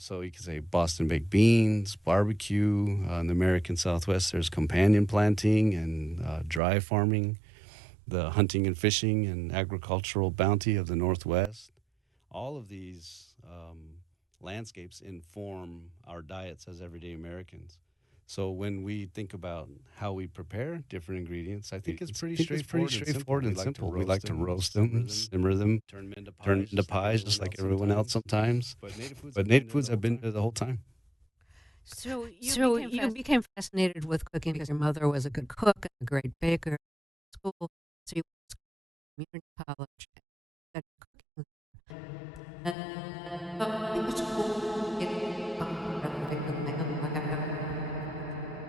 So you can say Boston baked beans, barbecue. In the American Southwest, there's companion planting and dry farming, the hunting and fishing and agricultural bounty of the Northwest. All of these landscapes inform our diets as everyday Americans. So when we think about how we prepare different ingredients, I think it's pretty straightforward and simple. We like to roast them, simmer them, turn them into pies, just like everyone else sometimes. But native foods have been there the whole time. So you became fascinated with cooking because your mother was a good cook and a great baker at school. So you went to community college and cooking.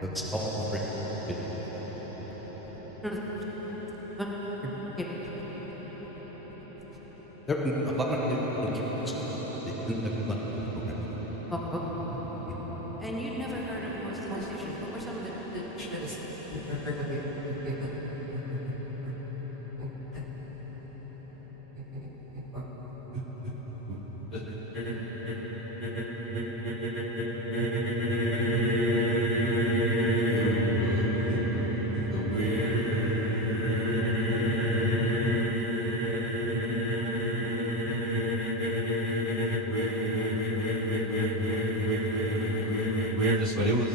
That's all. There have been a lot of And you'd never heard of most of these dishes. What were some of the dishes you heard of you? weirdest, but it was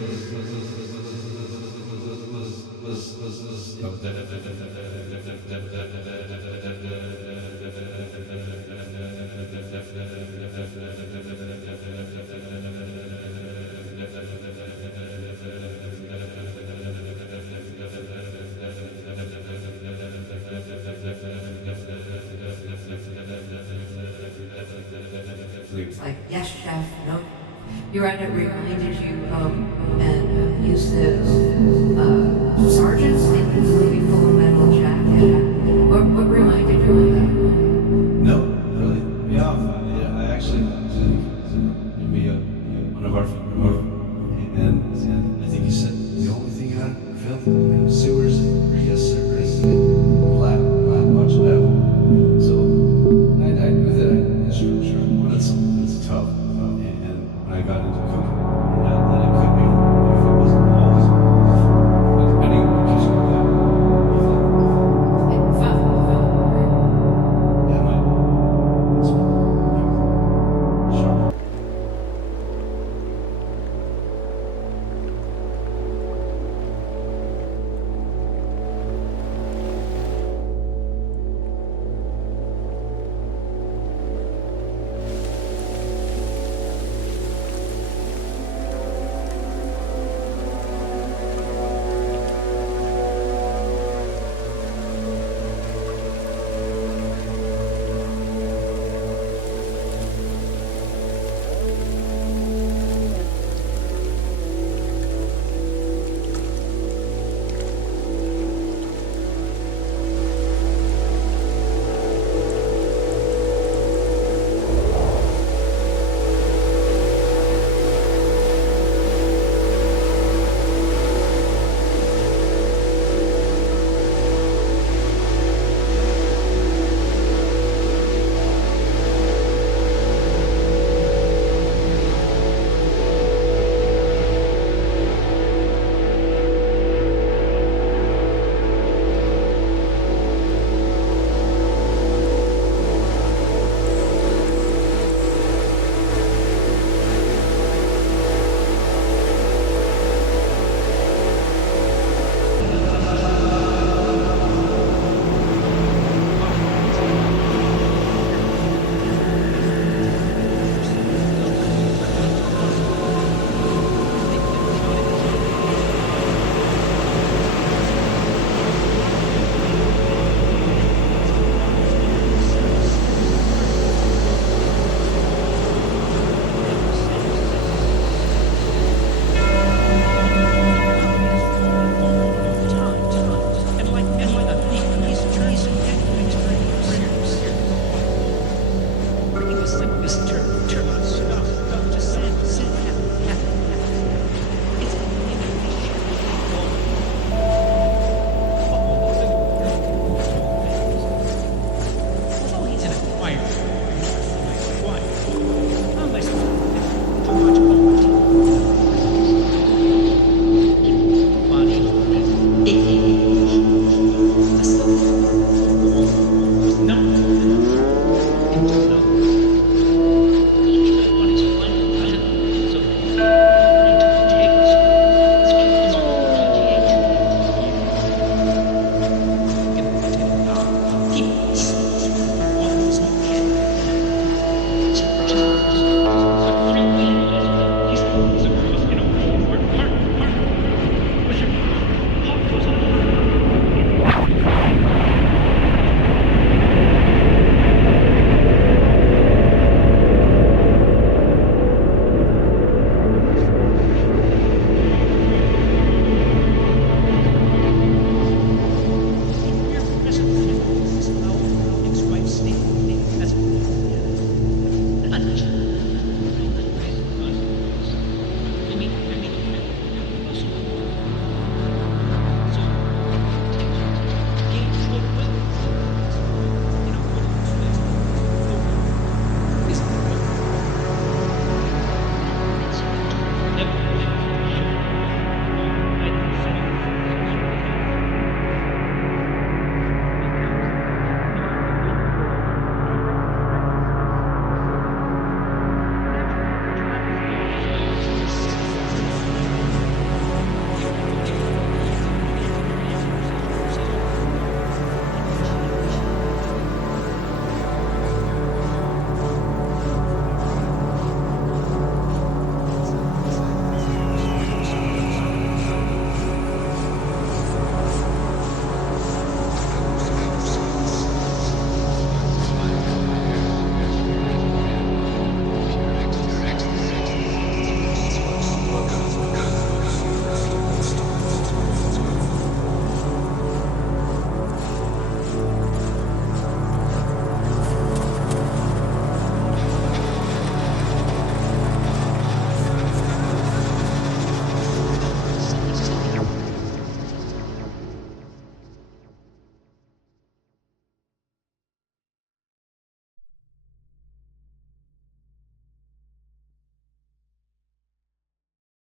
Like, yes, chef, no. You're right, it reminded you of and used as sergeants in the movie Full Metal Jacket. What reminded you of that? no, really. Yeah, I actually maybe one of our and I think he said the only thing I felt sewers, yes sir, flat, watch that. So I knew that I sure wanted something that's tough, and when I got into cooking, that it could be if it wasn't always, depending on the kitchen we got. Yeah, that's sharp. This